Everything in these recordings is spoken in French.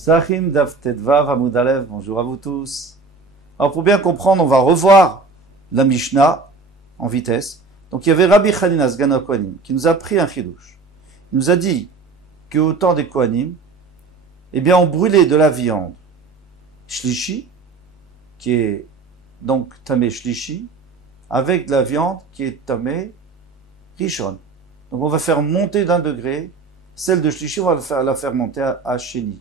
Psachim Daf Tedvav Amud Alev, bonjour à vous tous. Alors pour bien comprendre, on va revoir la Mishnah en vitesse. Donc il y avait Rabbi Hanina Sgan HaKohanim qui nous a pris un chidouche. Il nous a dit qu'au temps des Kohanim, eh bien on brûlait de la viande shlishi, qui est donc tamé shlishi, avec de la viande qui est tamé rishon. Donc on va faire monter d'un degré, celle de shlishi, on va la faire monter à sheni.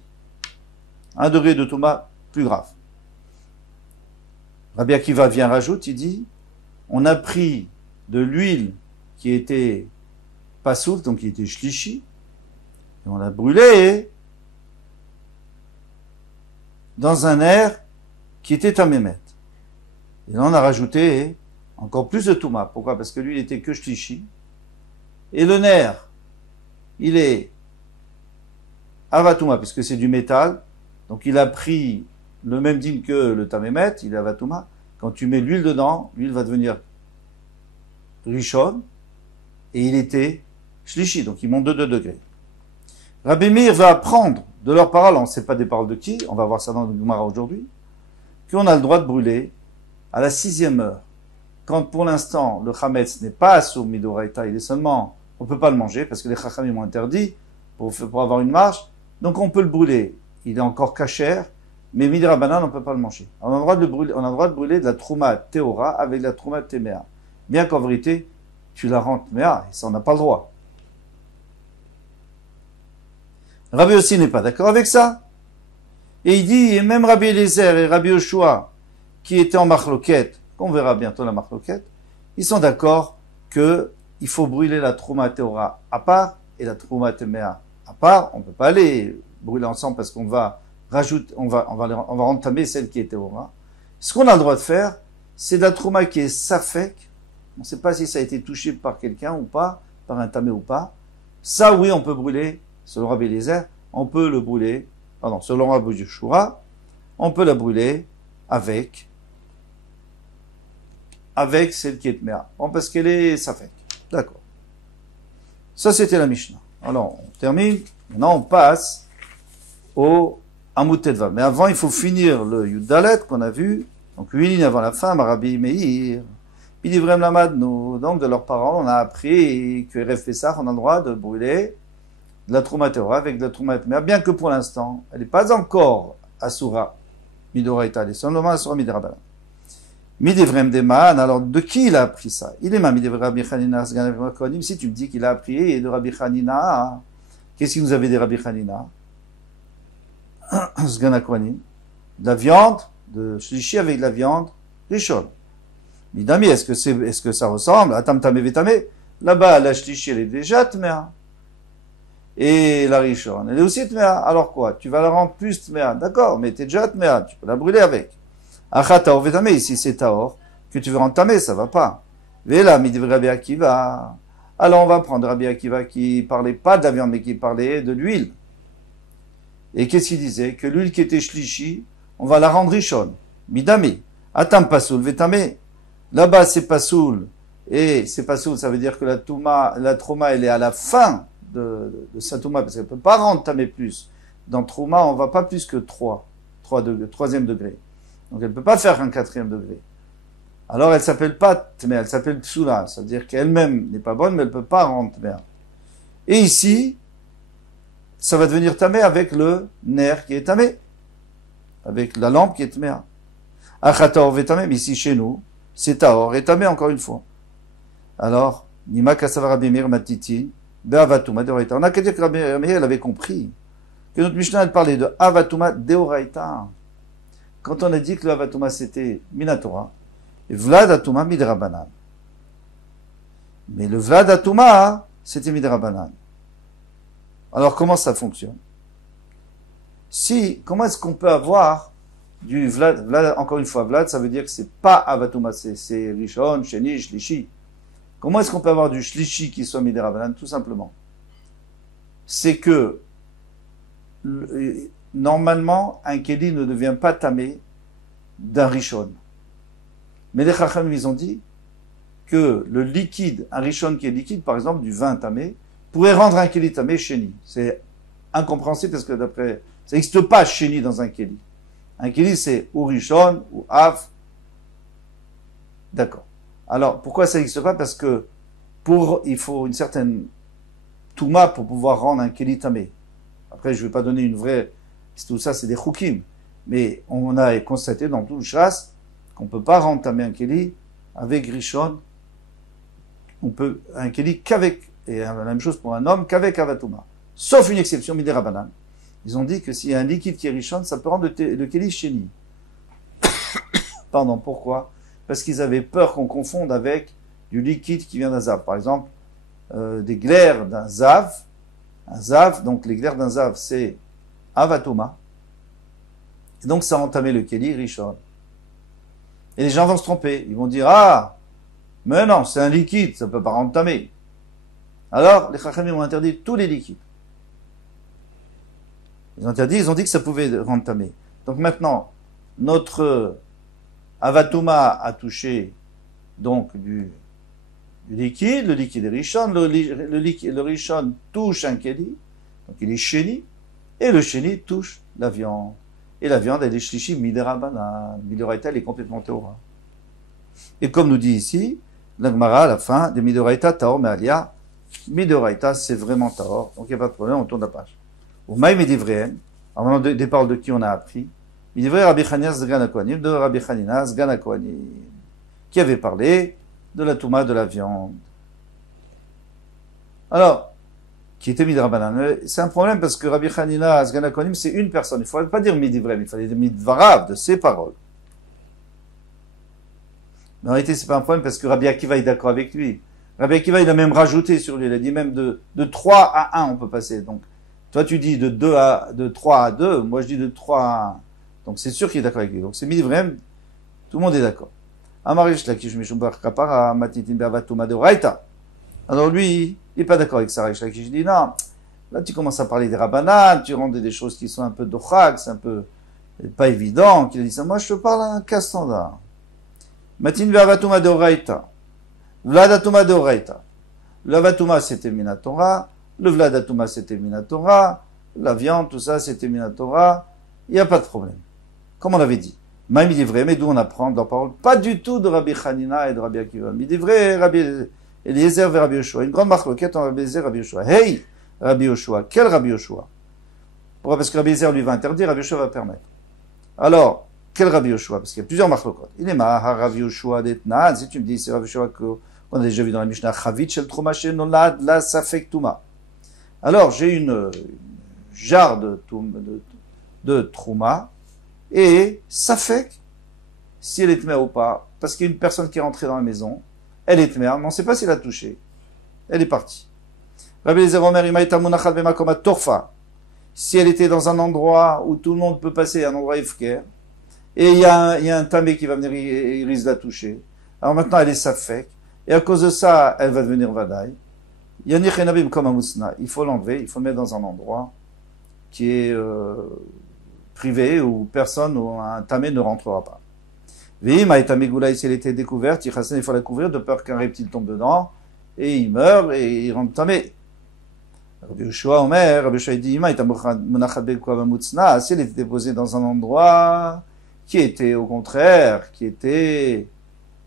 Un degré de touma plus grave. Rabbi Akiva vient rajoute, il dit, on a pris de l'huile qui était pasoul, donc qui était shlishi, et on l'a brûlé dans un air qui était tamémet. Et là on a rajouté encore plus de touma. Pourquoi? Parce que l'huile était que shlishi, et le nerf, il est avatouma, puisque c'est du métal. Donc il a pris le même dîme que le tamémet, il est avatouma. Quand tu mets l'huile dedans, l'huile va devenir rishon, et il était shlishi, donc il monte de 2 degrés. Rabbi Meir va apprendre de leurs paroles, on ne sait pas des paroles de qui, on va voir ça dans le Gemara aujourd'hui, qu'on a le droit de brûler à la 6e heure. Quand pour l'instant le chametz n'est pas assour midoraita, il est seulement, on ne peut pas le manger parce que les chachamim m'ont interdit pour avoir une marche, donc on peut le brûler. Il est encore cachère, mais midrabanan, on ne peut pas le manger. On a le droit de brûler, on a le droit de brûler de la trouma théora avec de la trouma téméa. Bien qu'en vérité, tu la rends téméa, et ça on n'a pas le droit. Rabbi aussi n'est pas d'accord avec ça. Et il dit, et même Rabbi Eliezer et Rabbi Yoshua, qui étaient en marloquette, qu'on verra bientôt la marloquette, ils sont d'accord que il faut brûler la trouma théora à part et la trouma téméa à part. On ne peut pas aller brûler ensemble parce qu'on va rajouter, on va entamer celle qui est théora. Ce qu'on a le droit de faire, c'est de la trouma qui est safek. On ne sait pas si ça a été touché par quelqu'un ou pas, par un tamé ou pas. Ça, oui, on peut brûler, selon Rabbi Eliezer, on peut le brûler, selon Rabbi Yoshua, on peut la brûler avec celle qui est tméa. Bon, parce qu'elle est safek. D'accord. Ça, c'était la Mishnah. Alors, on termine. Maintenant, on passe au Amud Tedvav. Mais avant, il faut finir le Yudalet qu'on a vu. Donc, 8 lignes avant la fin, Rabbi Meir. Pidivrem Lamadnu. Donc, de leurs paroles, on a appris que Erev Pessah, on a le droit de brûler de la trouma théora avec de la trouma téméa, bien que pour l'instant, elle n'est pas encore Asura Midoraita, elle est seulement Asura Midrabanan. Midivrem Deman, alors de qui il a appris ça? Il est ma Midivrem Rabbi Hanina Sgan HaKohanim. Si tu me dis qu'il a appris de Rabbi Hanina, qu'est-ce qu'il nous avait dit Rabbi Hanina Sgan HaKohanim? De la viande, de shlishi avec de la viande rishon. Midami, est-ce que ça ressemble? Atam tamé vetame. Là-bas, la shlishi, elle est déjà tméa. Et la rishon, elle est aussi tméa. Alors quoi? Tu vas la rendre plus tméa. D'accord, mais t'es déjà tméa. Tu peux la brûler avec. Achat taor vetame. Ici, c'est taor que tu veux rendre tamé, ça va pas. Vela, midi Rabbi Akiva. Alors, on va prendre Rabbi Akiva qui parlait pas de la viande, mais qui parlait de l'huile. Et qu'est-ce qu'il disait? Que l'huile qui était shlishi, on va la rendre rishon. Midami. Atam pasoul vetame. Là-bas, c'est pasoul. Et c'est pasoul, ça veut dire que la trouma, elle est à la fin de sa trouma, parce qu'elle peut pas rendre tamé plus. Dans trouma, on va pas plus que 3e degré. Donc, elle peut pas faire un 4e degré. Alors, elle s'appelle pas tmea, elle s'appelle tsula. C'est-à-dire qu'elle-même n'est pas bonne, mais elle peut pas rendre tmea. Et ici, ça va devenir tamé avec le nerf qui est tamé. Avec la lampe qui est tmea. Achator vetame, mais ici, chez nous, c'est taor et tamé encore une fois. Alors, Nima Kasava Rabbi Meir Matiti, Be'avatuma Deoraita. On a qu'à dire que Rabbi Meir, elle avait compris que notre Mishnah, elle parlait de Avatuma Deoraita. Quand on a dit que le Avatuma c'était Minatora, et Vlad Atuma Midrabanan. Mais le Vlad Atuma, c'était Midrabanan. Alors comment ça fonctionne? Comment est-ce qu'on peut avoir du Vlad, encore une fois, Vlad, ça veut dire que c'est pas Avatuma, c'est Rishon, Sheni, Shlishi. Comment est-ce qu'on peut avoir du Shlishi qui soit Midrabanan? Tout simplement. C'est que, normalement, un Keli ne devient pas tamé d'un Rishon. Mais les Chachamim, ils ont dit que le liquide, un Rishon qui est liquide, par exemple, du vin tamé, pourrait rendre un Keli tamé Sheni. C'est incompréhensible parce que d'après Ça n'existe pas chéni dans un keli. Un keli, c'est ou rishon, ou av. D'accord. Alors, pourquoi ça n'existe pas? Parce que il faut une certaine touma pour pouvoir rendre un keli tamé. Après, je ne vais pas donner une vraie, tout ça, c'est des chukim. Mais on a constaté dans tout le chasse qu'on ne peut pas rendre tamé un keli avec rishon. On peut, un keli qu'avec, et la même chose pour un homme, qu'avec avatuma. Sauf une exception, midé rabanan. Ils ont dit que s'il y a un liquide qui est rishon, ça peut rendre le keli chéni. Pardon, pourquoi? Parce qu'ils avaient peur qu'on confonde avec du liquide qui vient d'un zav. Par exemple, des glaires d'un zav. Un zav, donc les glaires d'un zav, c'est avatuma. Et donc ça a entamé le keli rishon. Et les gens vont se tromper. Ils vont dire, ah, mais non, c'est un liquide, ça ne peut pas entamer. Alors, les chachamim ont interdit tous les liquides. Ils ont interdit, ils ont dit que ça pouvait entamer. Donc maintenant, notre avatuma a touché donc du liquide, le liquide est rishon, le rishon touche un keli, donc il est chéni, et le chéni touche la viande. Et la viande, elle est shlishi miderabanan, midoraita, elle est complètement théora. Et comme nous dit ici, la Gemara à la fin, de midoraita taor me'alia, midoraita c'est vraiment taor, donc il n'y a pas de problème, on tourne la page. Au maïm et d'Ivréen, avant des paroles de qui on a appris, il dit Rabbi Chanina Sgan HaKohanim, de Rabbi Chanina Sgan HaKohanim, qui avait parlé de la touma de la viande. Alors, qui était midrabanan. C'est un problème parce que Rabbi Chanina Sgan HaKohanim, c'est une personne. Il ne fallait pas dire midivreim, il fallait dire midvarav, de ses paroles. Mais en réalité, c'est pas un problème parce que Rabbi Akiva est d'accord avec lui. Rabbi Akiva, il a même rajouté sur lui, il a dit même de 3 à 1, on peut passer. Donc, toi, tu dis de 3 à 2, moi je dis de 3 à 1. Donc, c'est sûr qu'il est d'accord avec lui. Donc, c'est midivreim, tout le monde est d'accord. Amarish Lakish Mishumbar Kapara Matitin Beavatuma de Raita. Alors lui, il n'est pas d'accord avec ça. Rish Lakish dit non, là tu commences à parler des rabbanan, tu rends des choses qui sont un peu dochak, c'est un peu pas évident. Qu'il a dit ça. Moi je te parle à un cas standard. Matin Beavatuma de Raita. Vladatuma de Raita. L'avatuma c'était Minatora, le Vladatuma c'était Minatora, la viande, tout ça c'était Minatora. Il n'y a pas de problème. Comme on avait dit. Même il est vrai, mais d'où on apprend dans la parole, pas du tout de Rabbi Chanina et de Rabbi Akiva. Mais il est vrai, Rabbi Eliezer et Rabbi Yoshua. Une grande marloquette entre Rabbi Eliezer et Rabbi Yoshua. Hey, Rabbi Yoshua. Quel Rabbi Yoshua? Pourquoi? Parce que Rabbi Eliezer lui va interdire, Rabbi Yoshua va permettre. Alors, quel Rabbi Yoshua? Parce qu'il y a plusieurs marloquettes. Il est mahar Rabbi Yoshua d'Etnan. Si tu me dis, c'est Rabbi Yoshua qu'on a déjà vu dans la Mishnah, Chavit shel Truma shenolad la safek Tuma. Alors, j'ai une jarre de Truma, et ça fait si elle est tmère ou pas, parce qu'il y a une personne qui est rentrée dans la maison, elle est tmère, mais on ne sait pas s'il a touché. Elle est partie. Rabbi Eliezer Omer, torfa. Si elle était dans un endroit où tout le monde peut passer, un endroit ifker, et il y a un tamé qui va venir, il risque de la toucher. Alors maintenant, elle est safek, et à cause de ça, elle va devenir vadaï. Yanich enabim comme un mousna. Il faut l'enlever, il faut le mettre dans un endroit qui est privé où personne ou un tamé ne rentrera pas. Vim a tamé goula si elle était découverte, il faut la couvrir de peur qu'un reptile tombe dedans et il meurt et il rentre tamé. Rabbi Yoshua Omer, Rabbi Yoshua dit ima si elle était déposée dans un endroit qui était au contraire, qui était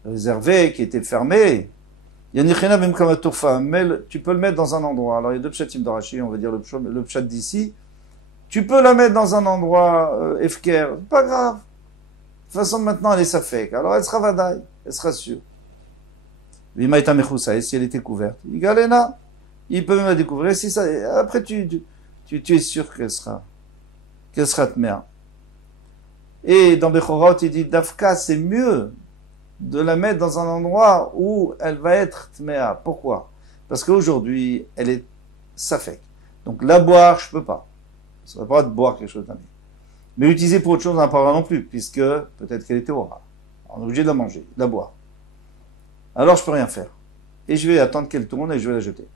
réservé, qui était fermé. Yanichena même comme un tourfa, mais tu peux le mettre dans un endroit. Alors il y a deux pshatim d'Arashi, on va dire le pshat d'ici. Tu peux la mettre dans un endroit efker, pas grave. De toute façon, maintenant, elle est safek. Alors, elle sera vadaï, elle sera sûre. Vimaïta mechousa, et si elle était couverte, Igalena, il peut même la découvrir. Si ça, après, tu es sûr qu'elle sera tmère. Et dans Bechorot, il dit, Dafka, c'est mieux de la mettre dans un endroit où elle va être tmère. Pourquoi? Parce qu'aujourd'hui, elle est safek. Donc, la boire, je peux pas. Ça ne va pas de boire quelque chose d'ami. Mais l'utiliser pour autre chose, on n'en parlera non plus, puisque peut-être qu'elle était aura. On est obligé de la manger, de la boire. Alors je peux rien faire. Et je vais attendre qu'elle tourne et je vais la jeter.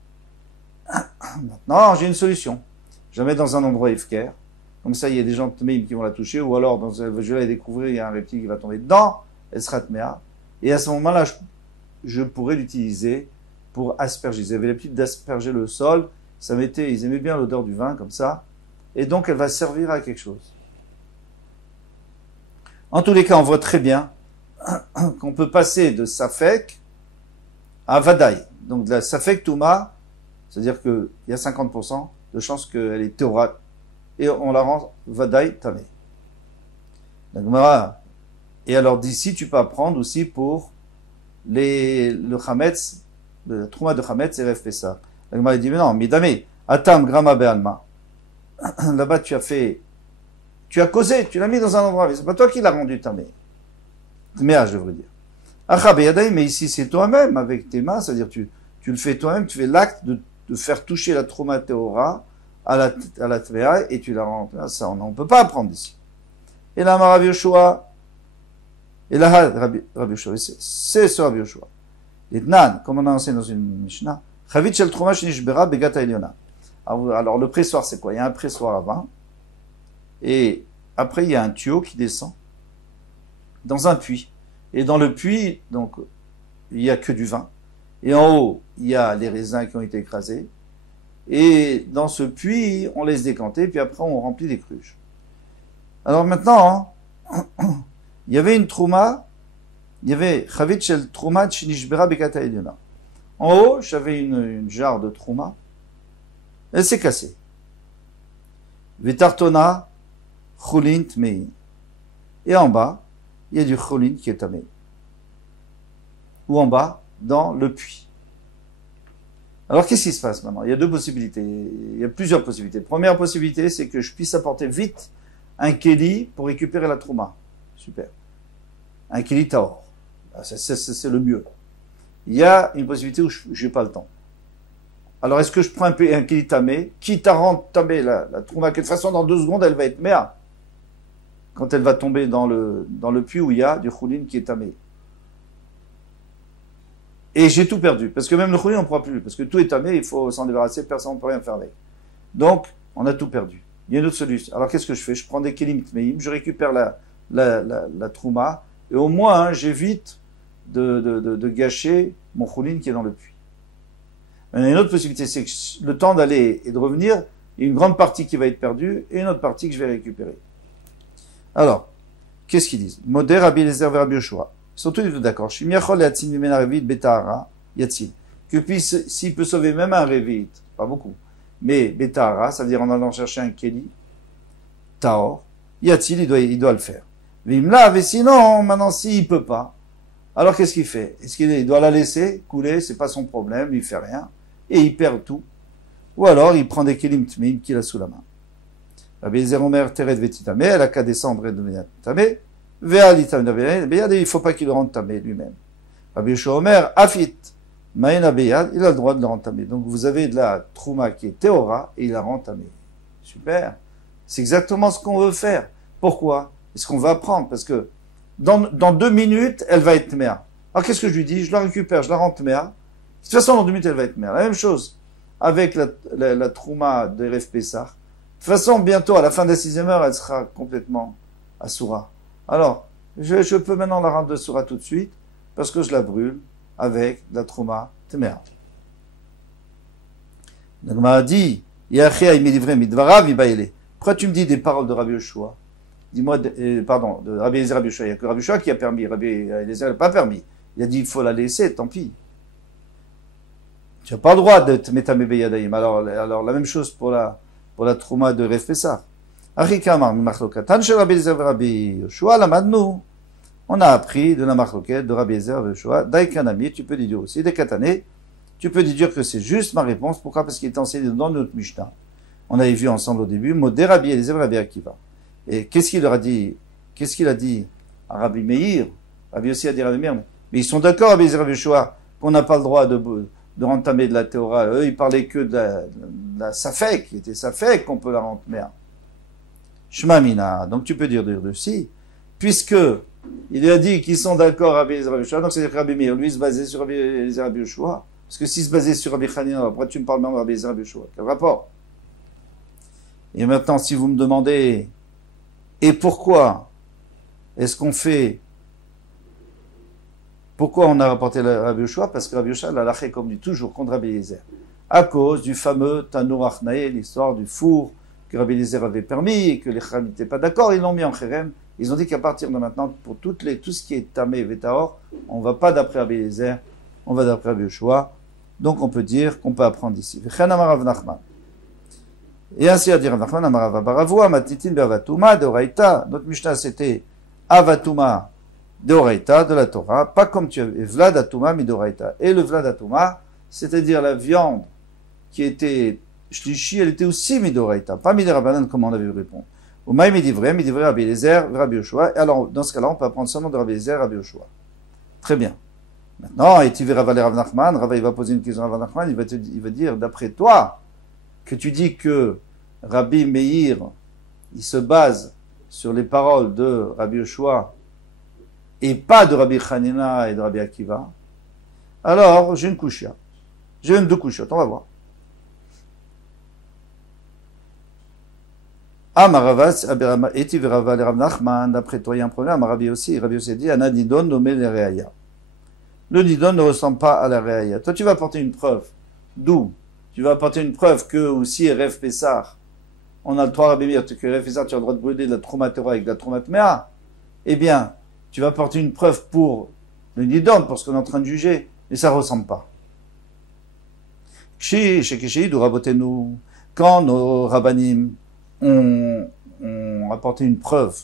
Maintenant, j'ai une solution. Je la mets dans un endroit ifker. Comme ça, il y a des gens qui vont la toucher, ou alors je vais la découvrir, il y a un reptile qui va tomber dedans, elle sera tméa. Et à ce moment-là, je pourrais l'utiliser pour asperger. Ils avaient l'habitude d'asperger le sol. Ils aimaient bien l'odeur du vin, comme ça. et donc elle va servir à quelque chose. En tous les cas, on voit très bien qu'on peut passer de Safek à Vadaï. Donc de la Safek Touma, c'est-à-dire qu'il y a 50% de chances qu'elle est Théorat, et on la rend Vadaï Tamé. Et alors d'ici, tu peux apprendre aussi pour le Chametz, le Trouma de Chametz et Rev Pessah. La Gemara dit, mais non, Midame, Atam Grama Be'alma. Là-bas, tu as causé, tu l'as mis dans un endroit, mais c'est pas toi qui l'as rendu Tamé. Tméa, je devrais dire. Acha Beyadaï, mais ici, c'est toi-même, avec tes mains, c'est-à-dire tu le fais toi-même, tu fais l'acte de faire toucher la Trouma Théora à la Tméa, et tu la rends. Ça, on ne peut pas apprendre ici. Et là, Rabbi Yoshua, et là, Rabbi Yoshua, c'est ce Rabbi Yoshua. Et Nan, comme on a enseigné dans une Mishnah, Chavit shel Trouma shenishbera begata eliona. Alors, le pressoir, c'est quoi? Il y a un pressoir avant, et après, il y a un tuyau qui descend dans un puits. Et dans le puits, donc, il n'y a que du vin. Et en haut, il y a les raisins qui ont été écrasés. Et dans ce puits, on laisse décanter, puis après, on remplit les cruches. Alors maintenant, il y avait une trouma, il y avait Chavit shel Trouma shenishbera begata eliona. En haut, j'avais une jarre de trouma. Elle s'est cassée. Vetartona chulint mei. Et en bas, il y a du chulint qui est tamé. Ou en bas, dans le puits. Alors, qu'est-ce qui se passe maintenant? Il y a deux possibilités. Il y a plusieurs possibilités. Première possibilité, c'est que je puisse apporter vite un kéli pour récupérer la trouma. Super. Un kéli taor. C'est le mieux. Il y a une possibilité où je n'ai pas le temps. Alors, est-ce que je prends un kéli tamé, quitte à rendre tamé la trouma, de toute façon, dans 2 secondes, elle va être méa. Quand elle va tomber dans le puits où il y a du choulin qui est tamé. Et j'ai tout perdu. Parce que même le choulin, on ne pourra plus. Parce que tout est tamé, il faut s'en débarrasser, personne ne peut rien faire avec. Donc, on a tout perdu. Il y a une autre solution. Alors, qu'est-ce que je fais? Je prends des kélim tmeim, je récupère la trouma, et au moins, j'évite de gâcher mon choulin qui est dans le puits. Il y a une autre possibilité, c'est que le temps d'aller et de revenir, il y a une grande partie qui va être perdue, et une autre partie que je vais récupérer. Alors, qu'est-ce qu'ils disent? Moder, Rabbi Eliezer et Rabbi Yoshua. Ils sont tous les deux d'accord. Shimiachol et Atzin Mimena Revit Betahara Yatzil. Que puisse, s'il peut sauver même un Revit, pas beaucoup, mais Betahara, ça veut dire en allant chercher un Keli, Taor, Yatzil, il doit le faire. Vimla, mais sinon, maintenant, s'il peut pas, alors qu'est-ce qu'il fait? Est-ce qu'il doit la laisser couler? C'est pas son problème, il fait rien, et il perd tout. Ou alors, il prend des Kelim Tmim qu'il a sous la main. Rabbi Eliezer Omer Tered Vetitame, elle a qu'à descendre et devenir Tamé. Il ne faut pas qu'il le rende tamé lui-même. Rabbi Yoshua Omer, Afit, Maïna Beyad, il a le droit de le rendre tamé. Donc vous avez de la trouma qui est théora et il la rend tamé. Super. C'est exactement ce qu'on veut faire. Pourquoi? Et ce qu'on va apprendre. Parce que dans 2 minutes, elle va être méa. Alors qu'est-ce que je lui dis? Je la récupère, je la rends méa. De toute façon, dans 2 minutes, elle va être méa. La même chose avec la trouma de Rev Pessah. De toute façon, bientôt, à la fin de la 6e heure, elle sera complètement assoura. Alors, je peux maintenant la rendre de Soura tout de suite, parce que je la brûle avec la trouma téméa. Donc, on m'a dit, pourquoi tu me dis des paroles de Rabbi Yoshua? Dis-moi, pardon, de Rabbi Eliezer Rabbi Yoshua. Il n'y a que Rabbi Yoshua qui a permis, Rabbi Eliezer n'a pas permis. Il a dit, il faut la laisser, tant pis. Tu n'as pas le droit de te mettre à Mebeyadaïm. Alors, la même chose pour la trouma de Rev Pessah. On a appris de la marloquette de Rabbi Eliezer et Yoshua, Daikanami, tu peux dire aussi, des katané, tu peux dire que c'est juste ma réponse. Pourquoi? Parce qu'il est enseigné dans notre Mishnah. On avait vu ensemble au début, Modé Rabbi Eliezer et Rabbi Akiva. Et qu'est-ce qu'il leur a dit? Qu'est-ce qu'il a dit à Rabbi Meir? Rabbi aussi a dit Rabbi Meir. Mais ils sont d'accord, Rabbi Eliezer et Yoshua, qu'on n'a pas le droit de rentamer de la théora. Eux, ils parlaient que de la Safek, qui était Safek, qu'on peut la rentamer. Shmamina. Donc tu peux dire aussi, puisque il a dit qu'ils sont d'accord Rabbi Eliezer et Rabbi Yoshua, donc c'est-à-dire que Rabbi Meir, lui, se basait sur Rabbi Eliezer et Rabbi Yoshua. Parce que s'il se basait sur Rabbi Hanina, pourquoi tu me parles même de Rabbi Eliezer et Rabbi Yoshua? Quel rapport? Et maintenant, si vous me demandez, et pourquoi est-ce qu'on fait, pourquoi on a rapporté Rabbi Yoshua? Parce que Rabbi Yoshua l'a lâché comme dit toujours contre Rabbi Eliezer. À cause du fameux Tanour Achnaï, l'histoire du four que Rabbi Eliezer avait permis et que les Chachamim n'étaient pas d'accord, ils l'ont mis en Kherem. Ils ont dit qu'à partir de maintenant, pour tout ce qui est Tamé et Vétaor, on ne va pas d'après Rabbi Eliezer, on va d'après Rabbi Yoshua. Donc on peut dire qu'on peut apprendre ici. Et ainsi a dit Rav Nachman, Amar Rav Baravua, Matitin be'avatuma d'Oraita. Notre Mishnah c'était Avatuma d'Oraita, de la Torah, pas comme tu avais Vlad Atuma midoraita. Et le Vlad Atuma, c'est-à-dire la viande qui était Shlishi, elle était aussi midoraita, pas midirabanan comme on avait répondu. Ou maï midivre Rabbi Eliezer, Rabbi Yoshua. Alors dans ce cas-là, on peut apprendre seulement de Rabbi Eliezer, Rabbi Yoshua. Très bien. Maintenant, et tu verras Rav Nachman, Rav il va poser une question à Rav Nachman, il va dire, d'après toi, que tu dis que Rabbi Meir, il se base sur les paroles de Rabbi Yoshua et pas de Rabbi Hanina et de Rabbi Akiva, alors j'ai une kushia. J'ai même deux kushiotes, on va voir. Et tu verras Rav Nachman, d'après toi, il y a un problème, Rabbi aussi dit, Anadidon nommé les Reaya. Le Nidon ne ressemble pas à la Reaya. Toi, tu vas apporter une preuve. D'où? Tu vas apporter une preuve que aussi Erev Pessah, on a le droit à Rabbi Meir, que Erev Pessah, tu as le droit de brûler de la Troumat Torah avec de la Troumat Mea. Eh bien, tu vas apporter une preuve pour le Nidon, pour ce qu'on est en train de juger, mais ça ne ressemble pas. Quand nos Rabbanim ont apporté une preuve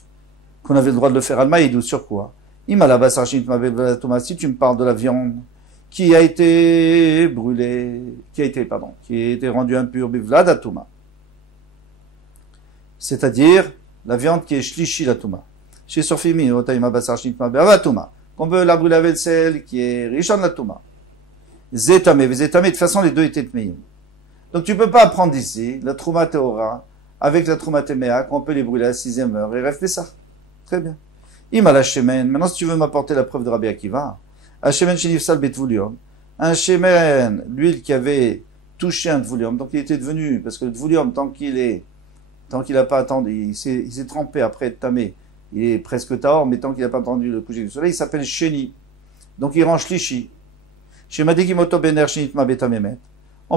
qu'on avait le droit de le faire à Maïdou, sur quoi? Si tu me parles de la viande qui a été brûlée, qui a été rendue impure, bivlad atuma. C'est-à-dire, la viande qui est shlishi latuma. Chez Sofimi, otaima basar shnitma be'avatuma. Qu'on peut la brûler avec le sel, qui est rishon latuma. Zetame, de toute façon, les deux étaient tmeim. Donc tu peux pas apprendre ici, la trouma teora, avec la trouma temea, qu'on peut les brûler à la 6e heure, et rêve ça. Très bien. Maintenant, si tu veux m'apporter la preuve de Rabbi Akiva, un shemen, l'huile qui avait touché un dvoulium, donc il était devenu, parce que le dvoulium, tant qu'il n'a pas attendu, il s'est trempé après être tamé, il est presque tahor, mais tant qu'il n'a pas attendu le coucher du soleil, il s'appelle sheni. Donc il rend shlishi. On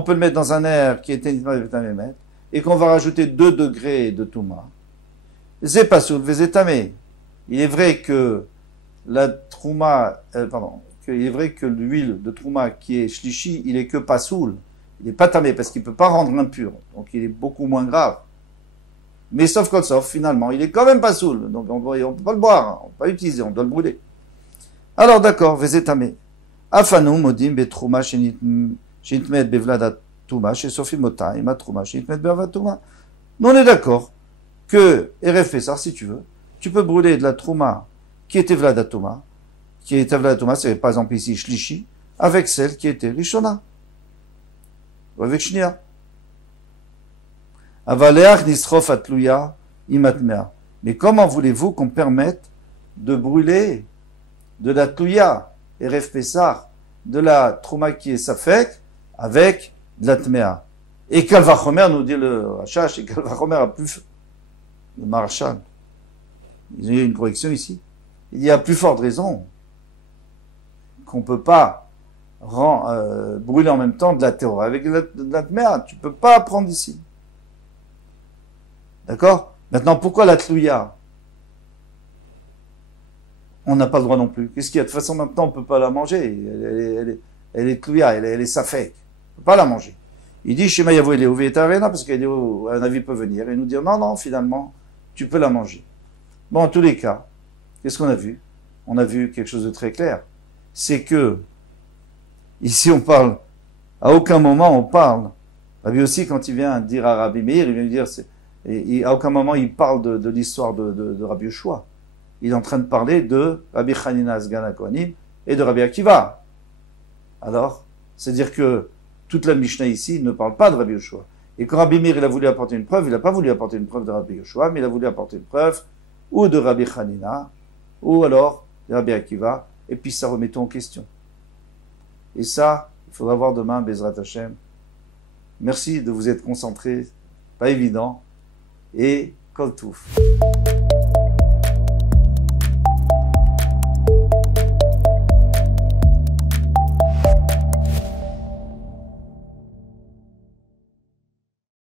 peut le mettre dans un air qui est et qu'on va rajouter 2 degrés de touma. Zepasul vezetame. Il est vrai que la trouma, il est vrai que l'huile de trouma qui est shlishi, il est que pasoul, il est pas tamé parce qu'il peut pas rendre impur, donc il est beaucoup moins grave. Mais sauf kol sauf, finalement, il est quand même pasoul, donc on peut pas le boire, on peut pas l'utiliser, on doit le brûler. Alors d'accord, vezetame. Afanu modim betrouma shenitmet bevlada touma chez Sophie Mota, ima trouma shenitmet bevlada touma. Nous on est d'accord que Erev Pessah, si tu veux, tu peux brûler de la trouma qui était vladatoma, c'est par exemple ici shlishi, avec celle qui était rishona, ou avec shnia. Avaleach nisrof atluya imatmea. Mais comment voulez-vous qu'on permette de brûler de la tluya, Erev Pessah, de la trouma qui est safek, avec de la tmea? Et Kalvachomer, nous dit le Rachash, et Kalvachomer a plus, le Marachal. Il y a une correction ici. Il y a plus forte raison qu'on ne peut pas brûler en même temps de la terreur avec de la tmea. Tu ne peux pas apprendre ici. D'accord? Maintenant, pourquoi la tlouya? On n'a pas le droit non plus. Qu'est-ce qu'il y a? De toute façon, maintenant, on ne peut pas la manger. Elle est tlouya, elle est safek. On ne peut pas la manger. Il dit, Shema Yavo, il est ouvert arena, parce qu'un avis peut venir et nous dire, non, finalement, tu peux la manger. Bon, en tous les cas, qu'est-ce qu'on a vu? On a vu quelque chose de très clair. C'est que, ici on parle, à aucun moment on parle. Rabbi aussi, quand il vient dire à Rabbi Meir, il vient lui dire, à aucun moment il parle de l'histoire de Rabbi Yoshua. Il est en train de parler de Rabbi Hanina Sgan HaKohanim et de Rabbi Akiva. Alors, c'est-à-dire que toute la Mishnah ici ne parle pas de Rabbi Yoshua. Et quand Rabbi Meir il a voulu apporter une preuve, il n'a pas voulu apporter une preuve de Rabbi Yoshua, mais il a voulu apporter une preuve ou de Rabbi Hanina, ou alors de Rabbi Akiva, et puis ça remet tout en question. Et ça, il faudra voir demain, Bezrat Hashem. Merci de vous être concentrés, pas évident, et Kol Touf.